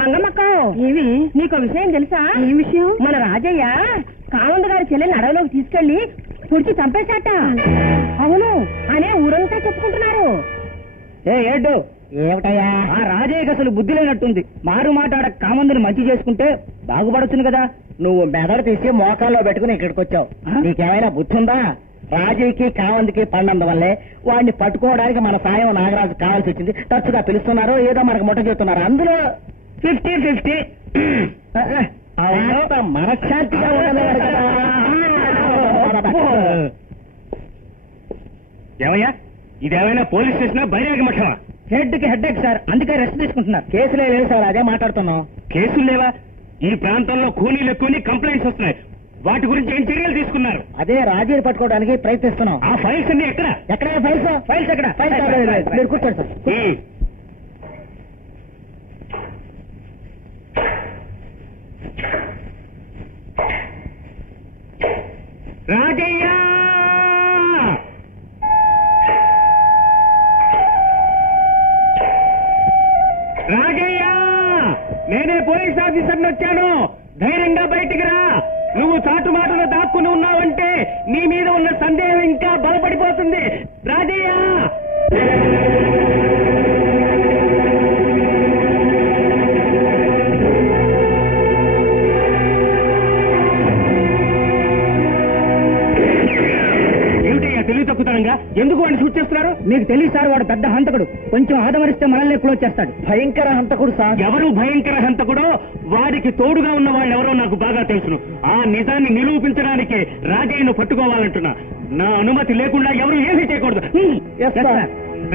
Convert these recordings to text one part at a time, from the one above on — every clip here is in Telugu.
మంగమ్మక్క ఏమి? నీకు విషయం తెలుసా? ఏ విషయం? మన రాజయ్య కావంద గారి చెల్లెల్ని అడవిలోకి తీసుకెళ్ళి పుడిచి చంపేశాట. అవును అనే ఊరంతా చెప్పుకుంటున్నారు. ఏ ఏడ్డు? ఏమిటయ్యా? ఆ రాజయ్యకి అసలు బుద్ధి లేనట్టుంది. మారు మాట్లాడ కామందుని మంచి చేసుకుంటే బాగుపడొచ్చును కదా. నువ్వు మెదడు తీసి మోకాల్లో పెట్టుకుని ఇక్కడికి వచ్చావు? నీకేమైనా బుద్ధి ఉందా రాజీకి కావందికి పండందువల్లే వాడిని పట్టుకోవడానికి మన సాయం నాగరాజు కావాల్సి వచ్చింది. తరచుగా పిలుస్తున్నారు ఏదో మనకు ముట్ట చెప్తున్నారు. అందులో ఫిఫ్టీ ఫిఫ్టీ. మనశ్శాంతిగా. ఏమయ్యా? ఇదేమైనా పోలీస్ స్టేషన్ బహిరంగ మఠమా? హెడ్కి హెడ్ సార్ అందుకే రెస్ట్ తీసుకుంటున్నారు. కేసులే లేవు సార్ అదే మాట్లాడుతున్నాం. కేసులు లేవా? ఈ ప్రాంతంలో కూలీలు ఎక్కువ కంప్లైంట్స్ వస్తున్నాయి. వాటి గురించి ఏం చర్యలు తీసుకున్నారు? అదే రాజీని పట్టుకోవడానికి ప్రయత్నిస్తున్నాం. ఆ ఫైల్స్ అన్ని ఎక్కడ? ఎక్కడ ఫైల్స్? ఫైల్స్ ఎక్కడ? ఫైల్స్ మీరు కూర్చోండి సార్. ராஜையா హంతకుడు. కొంచెం ఆదమరిస్తే మనల్ని క్లోజ్ చేస్తాడు. భయంకర హంతకుడు సార్. ఎవరు భయంకర హంతకుడో వాడికి తోడుగా ఉన్న వాళ్ళు ఎవరో నాకు బాగా తెలుసును. ఆ నిజాన్ని నిరూపించడానికి రాజయ్యను పట్టుకోవాలంటున్నా. నా అనుమతి లేకుండా ఎవరు ఏమీ చేయకూడదు. Yes, sir.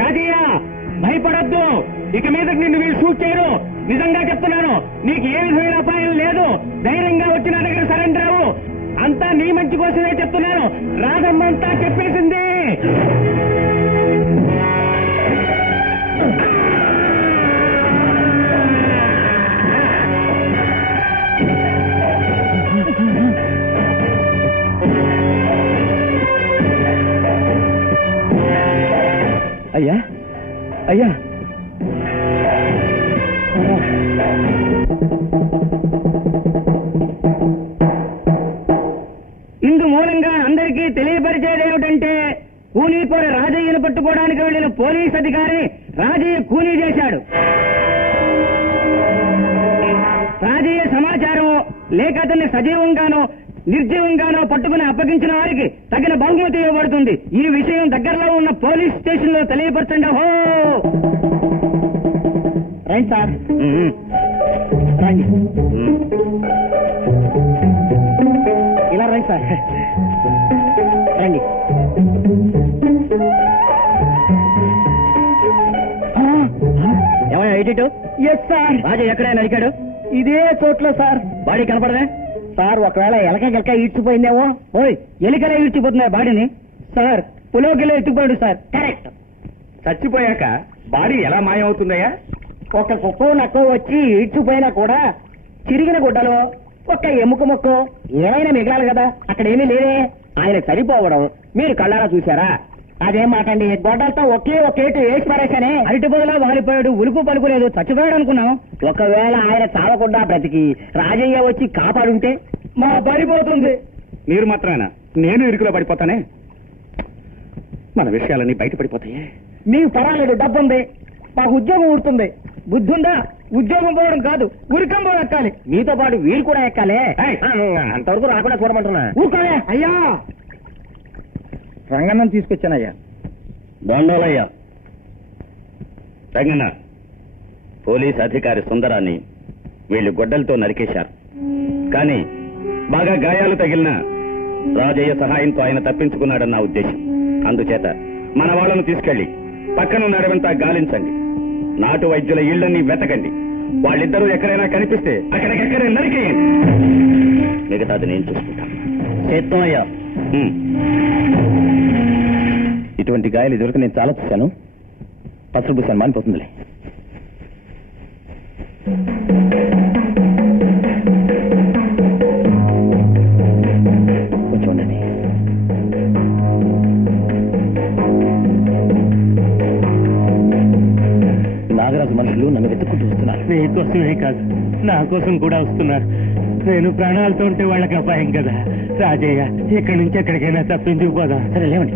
రాజయ్య భయపడద్దు. ఇక మీద నిన్ను వీళ్ళు షూట్ చేయరు. నిజంగా చెప్తున్నాను. నీకు ఏ విధమైన అపాయం లేదు. ధైర్యంగా వచ్చి నా దగ్గర సరెండర్ అవ్వు. అంతా నీ మంచి కోసమే చెప్తున్నాను. రాధమ్మంతా చెప్పేసింది. కూనీకోర రాజయ్యను పట్టుకోవడానికి వెళ్ళిన పోలీస్ అధికారి రాజయ్య కూనీ చేశాడు. రాజయ్య సమాచారం లేక అతన్ని సజీవంగానో నిర్జీవంగానో పట్టుకుని అప్పగించిన వారికి తగిన బహుమతి ఇవ్వబడుతుంది. ఈ విషయం దగ్గరలో ఉన్న పోలీస్ స్టేషన్లో తెలియపరచండి. హో రండి సార్. ఇలా రండి సార్. రండి. ఎయిటీ ఎస్ సార్ రాజు ఎక్కడైనా అడిగాడు? ఇదే చోట్ల సార్ బాడీ కనపడదా? సార్ ఒకవేళ ఎలక గెలక ఈడ్చిపోయిందేమో? ఓయ్ ఎలికలే ఇడ్చిపోతున్నాయి బాడీని. సార్ పులోకిలే ఎత్తుకుపోయాడు సార్ కరెక్ట్ చచ్చిపోయాక బాడీ ఎలా మాయమవుతుందయ్యా? ఒక కుక్కో నక్కో వచ్చి ఈడ్చిపోయినా కూడా చిరిగిన గుడ్డలో ఒక ఎముక మొక్కో ఏమైనా మిగలాలి కదా? అక్కడ ఏమీ లేదే. ఆయన సరిపోవడం మీరు కళ్ళారా చూసారా అదేం మాట అండి. గొడ్డలతో ఒకే ఒకేటు వేసి పారేశానే అరటి పొదలో వాలిపోయాడు. ఉలుకు పలుకు లేదు. చచ్చిపోయాడు అనుకున్నాం ఒకవేళ ఆయన చావకుండా బ్రతికి రాజయ్య వచ్చి కాపాడుంటే? మా పడిపోతుంది మీరు మాత్రమేనా నేను ఇరుకులో పడిపోతానే? మన విషయాలన్నీ బయటపడిపోతాయే. మీకు పర్వాలేదు డబ్బు ఉంది మాకు ఉద్యోగం ఊరుతుంది. బుద్ధుందా? ఉద్యోగం పోవడం కాదు. ఉరికంబో ఎక్కాలి. మీతో పాటు వీరు కూడా ఎక్కాలే! అంతవరకు రాకుండా చూడమంటున్నా. ఊరుకోవే. అయ్యా! రంగన్నం తీసుకొచ్చానయ్యా. దొండలయ్య. రంగన్న పోలీస్ అధికారి సుందరాన్ని వీళ్ళు గొడ్డలతో నరికేశారు. కానీ బాగా గాయాలు తగిలిన రాజయ్య సహాయంతో ఆయన తప్పించుకున్నాడన్న ఉద్దేశం. అందుచేత మన వాళ్ళను తీసుకెళ్ళి పక్కనున్న అడవంతా గాలించండి. నాటు వైద్యుల ఇళ్ళన్నీ వెతకండి. వాళ్ళిద్దరూ ఎక్కడైనా కనిపిస్తే అక్కడికెక్కడే నరికేయండి. మిగతాది నేను చూసుకుంటాను. హ్మ్. ఇటువంటి గాయాలు ఇదివరకు నేను చాలా చూశాను. పసుపు పూసాను మానిపోతుందిలే. నాగరాజు మనుషులు నన్ను వెతుక్కుంటూ వస్తున్నారు. మీకోసం కోసమే కాదు. నా కోసం కూడా వస్తున్నారు. నేను ప్రాణాలతో ఉంటే వాళ్ళకి అపాయం కదా. రాజయ్య ఇక్కడి నుంచి ఎక్కడికైనా తప్పించుకుపోదాం సరే లేవండి